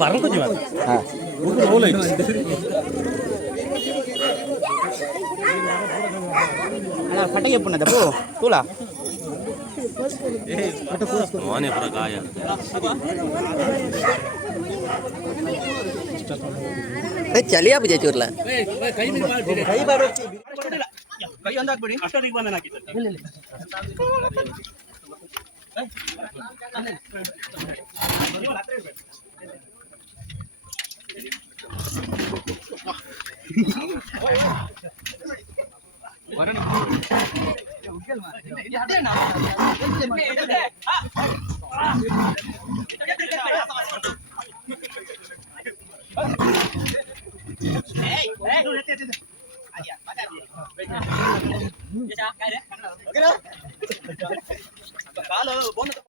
പറഞ്ഞു കുഞ്ഞു கட்டையை பண்ணத போ தூளா மோனே புற காய चलिया बुझे चोरला ಕೈ ಒಂದಾಕ್ಬಿಡಿ ಅಷ್ಟೊತ್ತಿಗೆ ಬಂದ ಹಾಕಿ ಕಾಲು